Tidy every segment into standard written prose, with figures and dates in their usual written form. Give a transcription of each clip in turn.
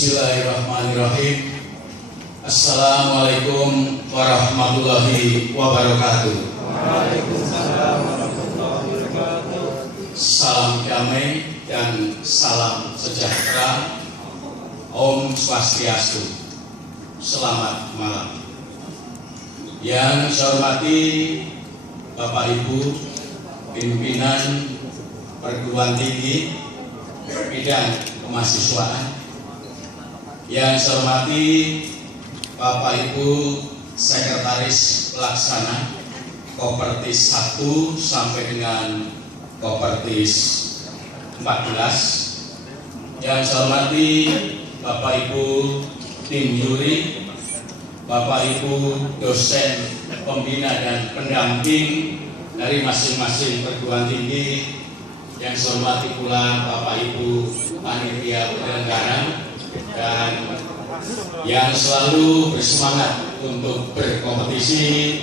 Bismillahirrahmanirrahim. Assalamualaikum warahmatullahi wabarakatuh. Waalaikumsalam warahmatullahi wabarakatuh. Salam damai dan salam sejahtera. Om Swastiastu. Selamat malam. Yang saya hormati Bapak Ibu pimpinan perguruan tinggi bidang kemahasiswaan, yang saya hormati Bapak Ibu Sekretaris Pelaksana Kopertis 1 sampai dengan Kopertis 14, yang saya hormati Bapak Ibu tim juri, Bapak Ibu dosen pembina dan pendamping dari masing-masing perguruan tinggi, yang saya hormati pula Bapak Ibu panitia penyelenggara dan yang selalu bersemangat untuk berkompetisi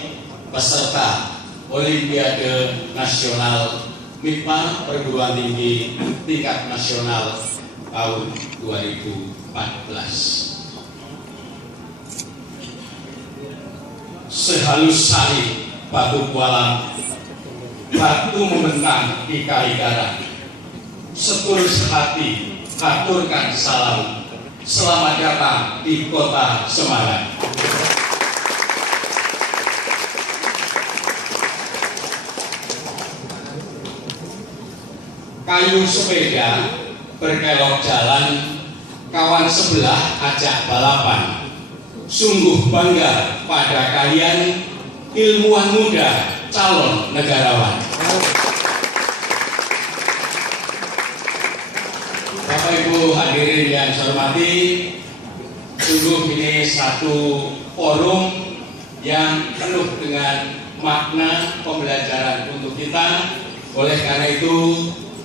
peserta Olimpiade Nasional MIPA Perguruan Tinggi tingkat nasional tahun 2014. Sehalus sari batu kualang, batu membentang di kali garang, setulus hati haturkan salam. Selamat datang di kota Semarang. Kayu sepeda berkelok jalan, kawan sebelah ajak balapan. Sungguh bangga pada kalian, ilmuwan muda calon negarawan. Bapak Ibu hadirin yang saya hormati, sungguh ini satu forum yang penuh dengan makna pembelajaran untuk kita. Oleh karena itu,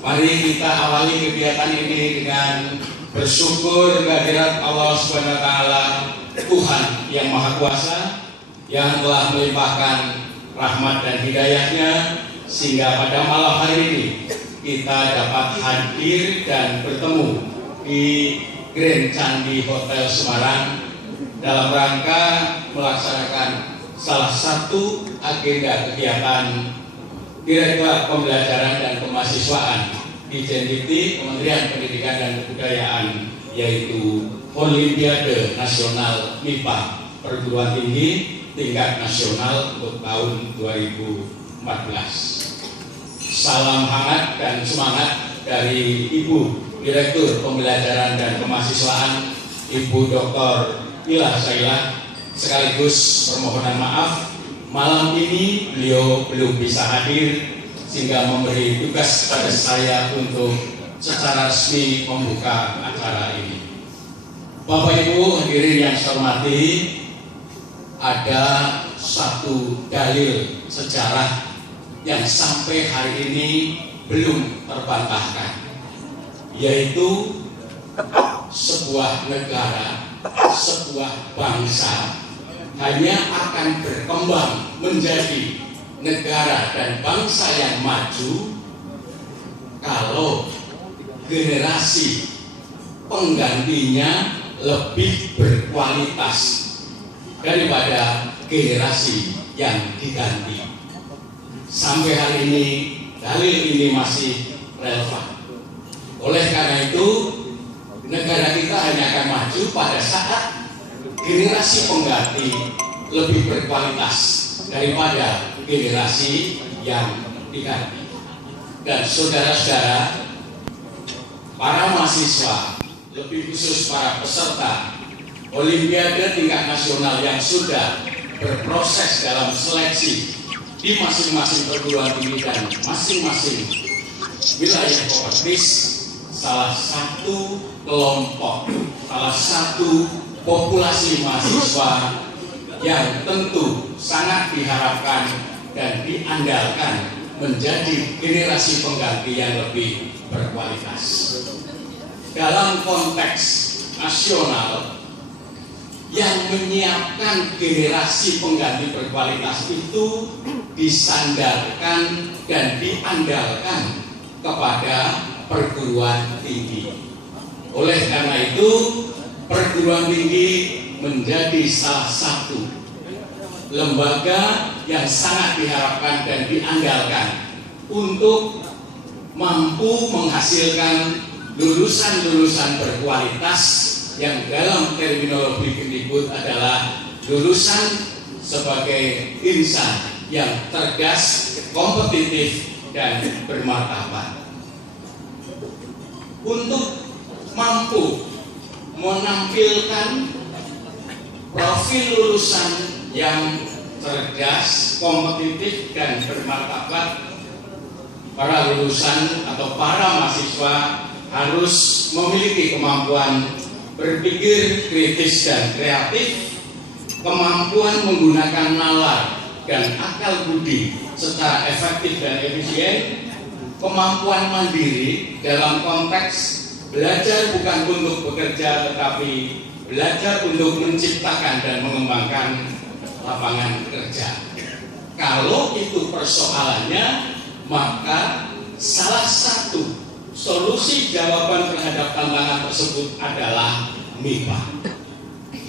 mari kita awali kegiatan ini dengan bersyukur kehadirat Allah Subhanahu wa taala, Tuhan yang Maha Kuasa, yang telah melimpahkan rahmat dan hidayahnya sehingga pada malam hari ini kita dapat hadir dan bertemu di Grand Candi Hotel Semarang dalam rangka melaksanakan salah satu agenda kegiatan Direktorat Pembelajaran dan Kemahasiswaan di Jendikti Kementerian Pendidikan dan Kebudayaan, yaitu Olimpiade Nasional MIPA Perguruan Tinggi tingkat nasional untuk tahun 2014. Salam hangat dan semangat dari Ibu Direktur Pembelajaran dan Kemahasiswaan, Ibu Dr. Ilah Sailah. Sekaligus permohonan maaf, malam ini beliau belum bisa hadir sehingga memberi tugas pada saya untuk secara resmi membuka acara ini. Bapak Ibu hadirin yang saya hormati, ada satu dalil sejarah yang sampai hari ini belum terbantahkan, yaitu sebuah negara, sebuah bangsa hanya akan berkembang menjadi negara dan bangsa yang maju kalau generasi penggantinya lebih berkualitas daripada generasi yang diganti. Sampai hari ini dalil ini masih relevan. Oleh karena itu, negara kita hanya akan maju pada saat generasi pengganti lebih berkualitas daripada generasi yang diganti. Dan saudara-saudara, para mahasiswa, lebih khusus para peserta Olimpiade tingkat nasional yang sudah berproses dalam seleksi di masing-masing perguruan tinggi dan masing-masing wilayah Kopertis, salah satu kelompok, salah satu populasi mahasiswa yang tentu sangat diharapkan dan diandalkan menjadi generasi pengganti yang lebih berkualitas. Dalam konteks nasional, yang menyiapkan generasi pengganti berkualitas itu disandarkan dan diandalkan kepada perguruan tinggi. Oleh karena itu, perguruan tinggi menjadi salah satu lembaga yang sangat diharapkan dan diandalkan untuk mampu menghasilkan lulusan-lulusan berkualitas yang dalam terminologi Kemdikbud adalah lulusan sebagai insan yang cerdas, kompetitif, dan bermartabat. Untuk mampu menampilkan profil lulusan yang cerdas, kompetitif, dan bermartabat, para lulusan atau para mahasiswa harus memiliki kemampuan berpikir kritis dan kreatif, kemampuan menggunakan nalar dan akal budi secara efektif dan efisien, kemampuan mandiri dalam konteks belajar bukan untuk bekerja tetapi belajar untuk menciptakan dan mengembangkan lapangan kerja. Kalau itu persoalannya, maka salah satu solusi jawaban terhadap tantangan tersebut adalah MIPA.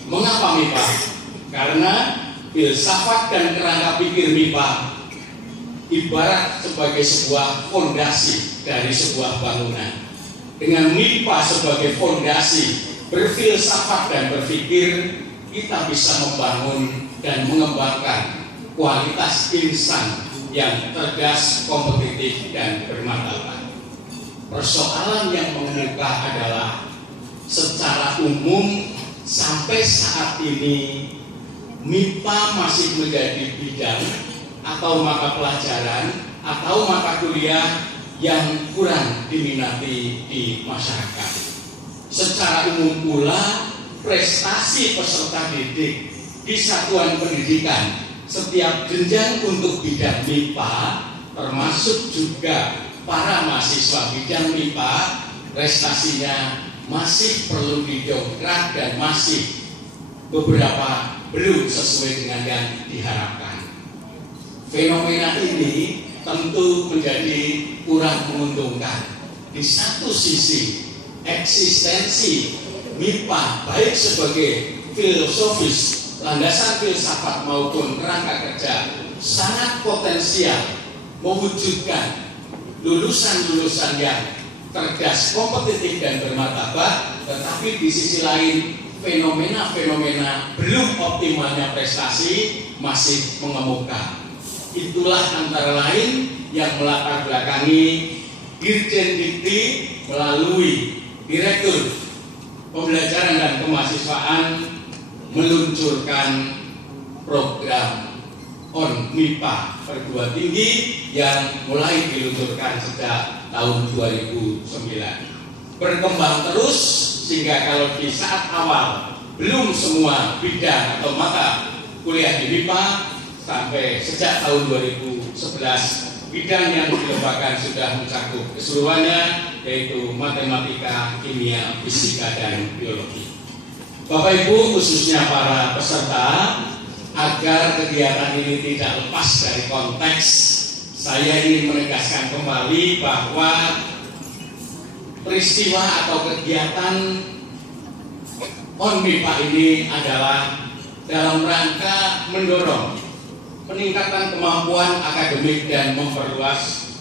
Mengapa MIPA? Karena filsafat dan kerangka pikir MIPA ibarat sebagai sebuah fondasi dari sebuah bangunan. Dengan MIPA sebagai fondasi berfilsafat dan berpikir, kita bisa membangun dan mengembangkan kualitas insan yang cerdas, kompetitif, dan bermartabat. Persoalan yang mengemuka adalah secara umum sampai saat ini MIPA masih menjadi bidang atau mata pelajaran atau mata kuliah yang kurang diminati di masyarakat. Secara umum pula prestasi peserta didik di satuan pendidikan setiap jenjang untuk bidang MIPA, termasuk juga para mahasiswa bidang MIPA, prestasinya masih perlu didongkrak dan masih beberapa belum sesuai dengan yang diharapkan. Fenomena ini tentu menjadi kurang menguntungkan. Di satu sisi, eksistensi MIPA baik sebagai filosofis, landasan filsafat maupun kerangka kerja sangat potensial mewujudkan lulusan-lulusan yang cerdas, kompetitif, dan bermartabat, tetapi di sisi lain fenomena-fenomena belum optimalnya prestasi masih mengemuka. Itulah antara lain yang melatar belakangi Dirjen Dikti melalui Direktur Pembelajaran dan Kemahasiswaan meluncurkan program MIPA perguruan tinggi yang mulai diluncurkan sejak tahun 2009. Berkembang terus sehingga kalau di saat awal belum semua bidang atau mata kuliah di MIPA, sampai sejak tahun 2011 bidang yang dilombakan sudah mencakup keseluruhannya, yaitu matematika, kimia, fisika, dan biologi. Bapak Ibu, khususnya para peserta, agar kegiatan ini tidak lepas dari konteks, saya ingin menegaskan kembali bahwa peristiwa atau kegiatan MIPA ini adalah dalam rangka mendorong peningkatan kemampuan akademik dan memperluas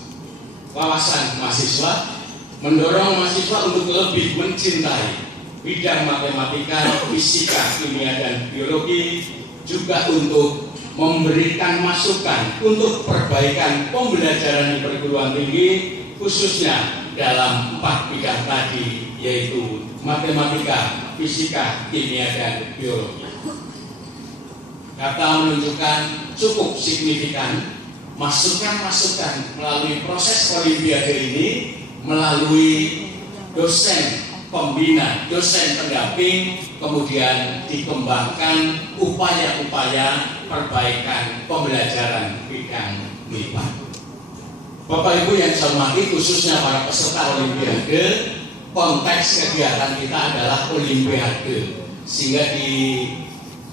wawasan mahasiswa, mendorong mahasiswa untuk lebih mencintai bidang matematika, fisika, kimia, dan biologi, juga untuk memberikan masukan untuk perbaikan pembelajaran di perguruan tinggi, khususnya dalam 4 bidang tadi, yaitu matematika, fisika, kimia, dan biologi. Data menunjukkan cukup signifikan masukan-masukan melalui proses olimpiade ini, melalui dosen pembina, dosen pendamping, kemudian dikembangkan upaya-upaya perbaikan pembelajaran bidang MIPA. Bapak Ibu yang saya hormati, khususnya para peserta olimpiade, konteks kegiatan kita adalah olimpiade, sehingga di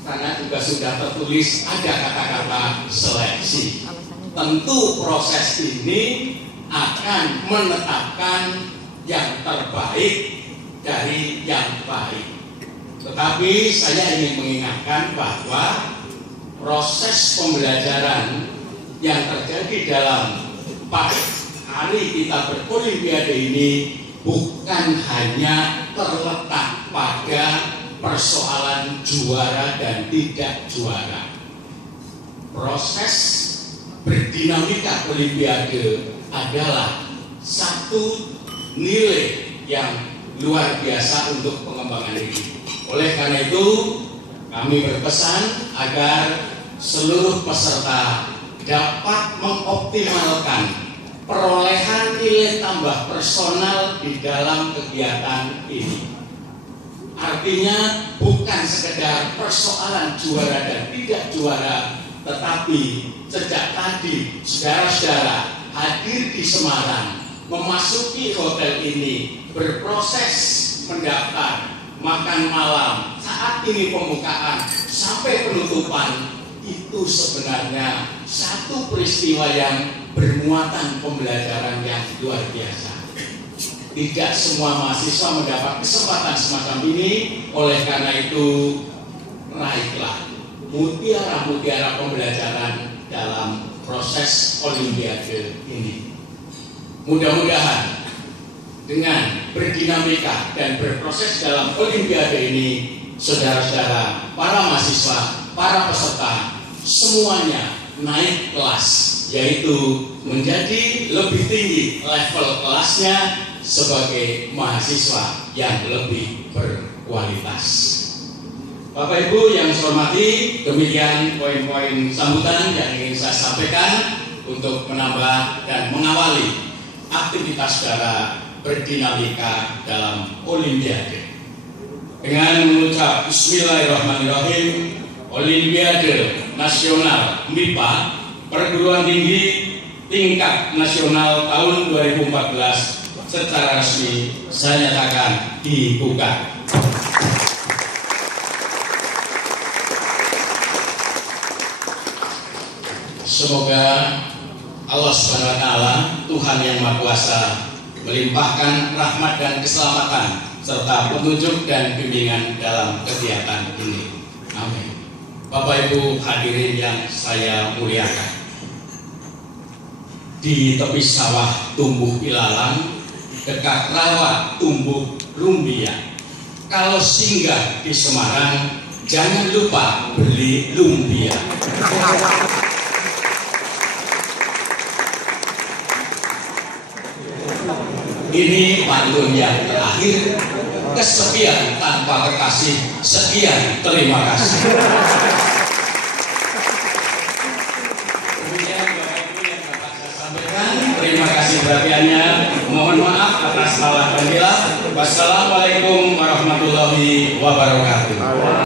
karena juga sudah tertulis ada kata-kata seleksi. Tentu proses ini akan menetapkan yang terbaik dari yang baik. Tetapi saya ingin mengingatkan bahwa proses pembelajaran yang terjadi dalam 4 hari kita berolimpiade ini bukan hanya terletak pada persoalan juara dan tidak juara. Proses berdinamika olimpiade adalah satu nilai yang luar biasa untuk pengembangan ini. Oleh karena itu, kami berpesan agar seluruh peserta dapat mengoptimalkan perolehan nilai tambah personal di dalam kegiatan ini. Artinya bukan sekedar persoalan juara dan tidak juara, tetapi sejak tadi saudara-saudara hadir di Semarang, memasuki hotel ini, berproses mendaftar, makan malam, saat ini pembukaan sampai penutupan, itu sebenarnya satu peristiwa yang bermuatan pembelajaran yang luar biasa. Tidak semua mahasiswa mendapat kesempatan semacam ini. Oleh karena itu, raihlah mutiara-mutiara pembelajaran dalam proses olimpiade ini. Mudah-mudahan dengan berdinamika dan berproses dalam olimpiade ini, saudara-saudara, para mahasiswa, para peserta, semuanya naik kelas, yaitu menjadi lebih tinggi level kelasnya sebagai mahasiswa yang lebih berkualitas. Bapak Ibu yang saya hormati, demikian poin-poin sambutan yang ingin saya sampaikan untuk menambah dan mengawali aktivitas saudara berdinamika dalam olimpiade. Dengan mengucap Bismillahirrahmanirrahim, Olimpiade Nasional MIPA Perguruan Tinggi Tingkat Nasional tahun 2014 secara resmi saya nyatakan dibuka. Semoga Allah SWT, Tuhan yang Maha Kuasa, melimpahkan rahmat dan keselamatan serta petunjuk dan bimbingan dalam kegiatan ini. Amin. Bapak Ibu hadirin yang saya muliakan, di tepi sawah tumbuh ilalang, dekat rawa tumbuh rumbia. Kalau singgah di Semarang, jangan lupa beli lumpia. Ini pantun yang terakhir. Kesepian tanpa kekasih, sekian, terima kasih. Demikian Bapak Ibu yang dapat saya sampaikan. Terima kasih perhatiannya. Mohon maaf atas salah dan hilaf. Wassalamualaikum warahmatullahi wabarakatuh.